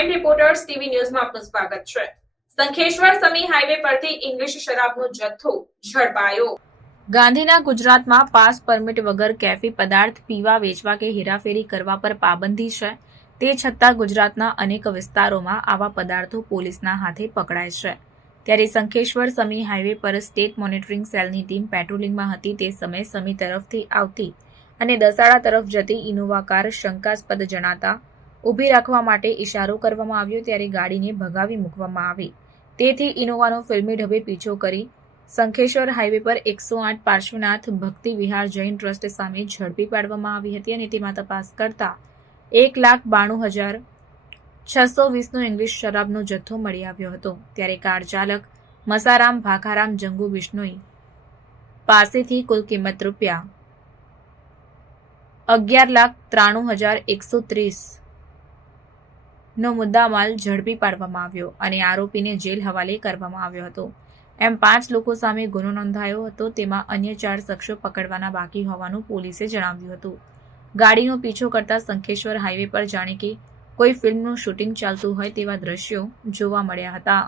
Crime reporters TV ન્યૂઝમાં આપનું સ્વાગત છે। સંખેશ્વર સમી હાઈવે પરથી ઇંગ્લિશ શરાબનો જથ્થો ઝડપાયો। ગાંધીના ગુજરાતમાં પાસ પરમિટ વગર કેફી પદાર્થ પીવા, વેચવા કે હેરાફેરી કરવા પર પાબંદી છે। તે છતાં ગુજરાતના અનેક વિસ્તારોમાં આવા પદાર્થો પોલીસના હાથે પકડાય છે। ત્યારે સંખેશ્વર સમી હાઈવે પર સ્ટેટ મોનિટરિંગ સેલની ટીમ પેટ્રોલિંગમાં હતી। તે સમયે સમી તરફથી આવતી અને દસાડા તરફ જતી ઇનોવા કાર શંકાસ્પદ જણાતા ઊભી રાખવા માટે ઇશારો કરવામાં આવ્યો, ત્યારે ગાડીને ભગાવી મૂકવામાં આવી। તેથી ઇનોવાનો ફિલ્મી ઢબે પીછો કરી સંખેશ્વર હાઈવે પર 108 પાર્શ્વનાથ ભક્તિ વિહાર જૈન ટ્રસ્ટ સામે ઝડપી પાડવામાં આવી હતી અને તેમાં તપાસ કરતા 1,92,620નો ઇંગ્લિશ શરાબનો જથ્થો મળી આવ્યો હતો। ત્યારે કાર ચાલક મસારામ ભાખારામ જંગુ બિશ્નોઈ પાસેથી કુલ કિંમત રૂપિયા 11,93,130 નો મુદ્દામાલ ઝડપી પાડવામાં આવ્યો અને આરોપીને જેલ હવાલે કરવામાં આવ્યો હતો। એમ 5 લોકો સામે ગુનો નોંધાયો હતો, તેમાં અન્ય 4 શખ્સો પકડવાના બાકી હોવાનું પોલીસે જણાવ્યું હતું। ગાડીનો પીછો કરતા સંખેશ્વર હાઈવે પર જાણે કે કોઈ ફિલ્મનું શૂટિંગ ચાલતું હોય તેવા દ્રશ્યો જોવા મળ્યા હતા।